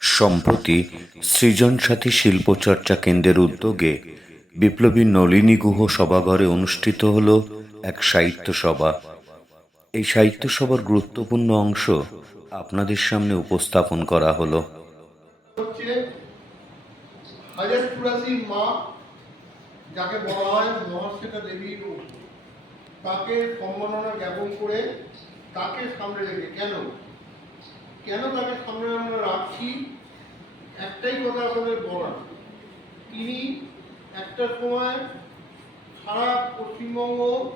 সম্প্রতি সৃজন সাথী শিল্পচর্চা কেন্দ্রের উদ্যোগে বিপ্লবী নলিনী গুহ সভাঘরে অনুষ্ঠিত হল এক সাহিত্য সভা এই সাহিত্য সভার গুরুত্বপূর্ণ অংশ আপনাদের সামনে উপস্থাপন করা হলো। যাকে বলা হয় মহাশ্বেতা দেবীর তাকে সম্মাননা জ্ঞাপন করে তাকে সামনে রেখে কেন? কেন তাকে সামনে আমরা রাখছি? একটাই কথা আমাদের বলার। তিনি একটা সময় সারা পশ্চিমবঙ্গ,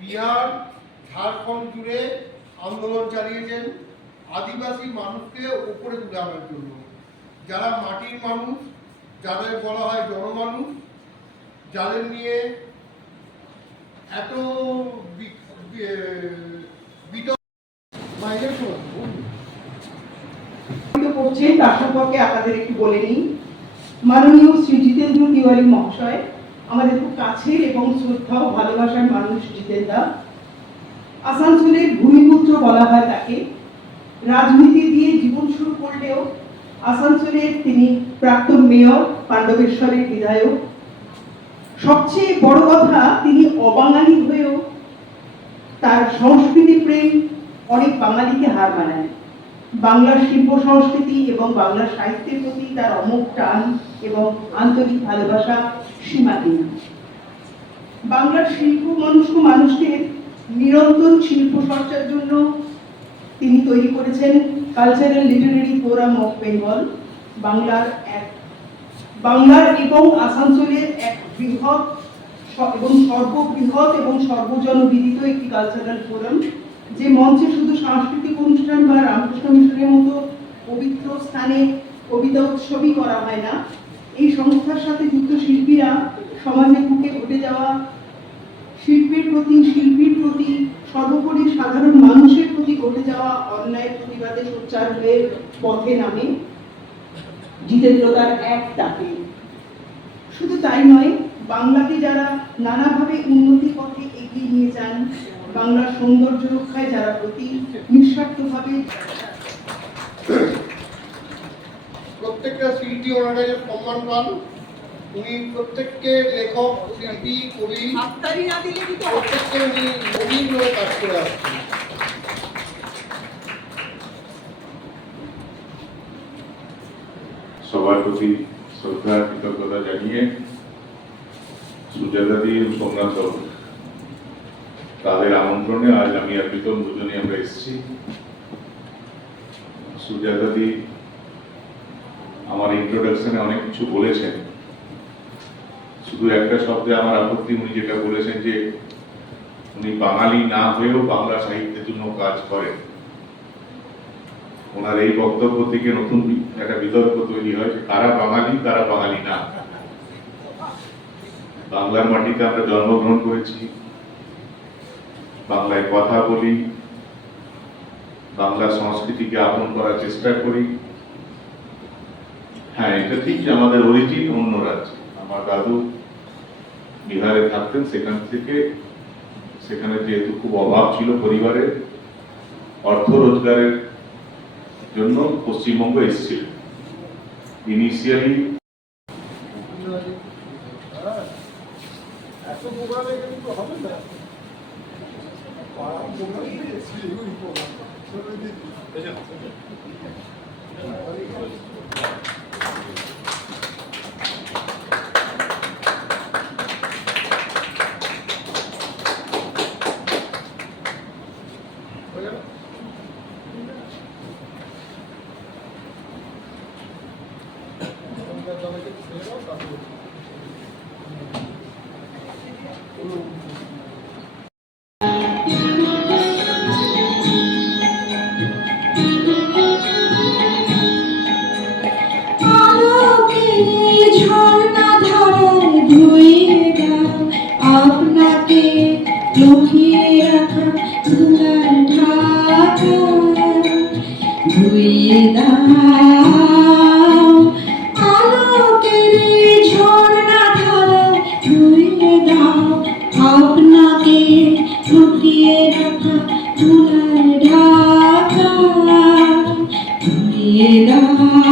বিহার, ঝাড়খণ্ড জুড়ে আন্দোলন চালিয়েছেন। আদিবাসী মানুষকে ওপরে তুলে আনার জন্য। যারা মাটির মানুষ, যাদের বলা হয় জনমানুষ, যাদের নিয়ে এত বি- বি- বিতর্ক বাইরে শোন, প্রভাবিত করছেন তার সম্পর্কে আপনাদের একটু বলে নিই। মাননীয় শ্রী জিতেন্দ্র তিওয়ারি মহাশয়, আমাদের খুব কাছের এবং শ্রদ্ধা ও ভালোবাসার মানুষ জিতেন্দা। আসানসোলের ভূমিপুত্র বলা হয় তাকে। রাজনীতি দিয়ে জীবন শুরু করলেও আসানসোলের তিনি প্রাক্তন মেয়র, পাণ্ডবেশ্বরের বিধায়ক। সবচেয়ে বড় কথা, তিনি অবাঙালি হয়েও তার সংস্কৃতি প্রেম অনেক বাঙালিকে হার মানায়। বাংলার শিল্প সংস্কৃতি এবং বাংলার সাহিত্যের প্রতি তার অমোঘ টান এবং আন্তরিক ভালোবাসা সীমাহীন। বাংলার শিল্প মনস্ক মানুষদের নিরন্তর শিল্প চর্চার জন্য তিনি তৈরি করেছেন cultural literary forum of Bengal বাংলার এক বাংলার এবং আসানসোলের এক বৃহৎ এবং সর্ববৃহৎ এবং সর্বজনবিদিত একটি কালচারাল ফোরাম যে মঞ্চে শুধু সাংস্কৃতিক অনুষ্ঠান বা রামকৃষ্ণ মিশনের মতো পবিত্র স্থানে কবিতা উৎসবই করা হয় না, এই সংস্থার সাথে যুক্ত শিল্পীরা সমাজের বুকে ঘটে যাওয়া, শিল্পের প্রতি, শিল্পীর প্রতি সর্বোপরি সাধারণ মানুষের প্রতি ঘটে যাওয়া অন্যায় প্রতিবাদে সোচ্চার হয়ে পথে নামে জিতেন্দ্র তার এক ডাকে। শুধু তাই নয়, বাংলাকে যারা নানাভাবে উন্নতির পথে এগিয়ে নিয়ে যান বাংলার সৌন্দর্য রক্ষায় যারা প্রতি নিঃস্বার্থভাবে প্রত্যেকটা শিল্পী ওনার কাছে সম্মান পান। উনি প্রত্যেককে লেখক শিল্পী কবি প্রত্যেককে উনি নবীন হয়ে কাজ করে আসছেন। সবার প্রতি শ্রদ্ধা কৃতজ্ঞতা জানিয়ে সুজাতাদি সোমনাথ বাবু তাদের আমন্ত্রণে আজ আমি আর প্রীতম দুজনে আমরা এসেছি। সুজাতাদি আমার ইন্ট্রোডাকশনে অনেক কিছু বলেছেন। শুধু একটা শব্দে আমার আপত্তি, উনি যেটা বলেছেন যে উনি বাঙালি না হয়েও বাংলা সাহিত্যের জন্য কাজ করেন। ওনার এই বক্তব্য থেকে নতুন একটা বিতর্ক তৈরি হয় যে কারা বাঙালি কারা বাঙালি না। বাংলার মাটিতে আমরা জন্মগ্রহণ করেছি। বাংলায় কথা বলি, বাংলা সংস্কৃতিকে আপন করার চেষ্টা করি। হ্যাঁ এটা ঠিক যে আমাদের অরিজিন অন্য রাজ্যে। আমার দাদু বিহারে থাকতেন সেখান থেকে। সেখানে যেহেতু খুব অভাব ছিল পরিবারের, অর্থ রোজগারের জন্য পশ্চিমবঙ্গ এসেছিল। ইনিশিয়ালি এত প্রোগ্রামে কিন্তু হবে না আলোকের রাখা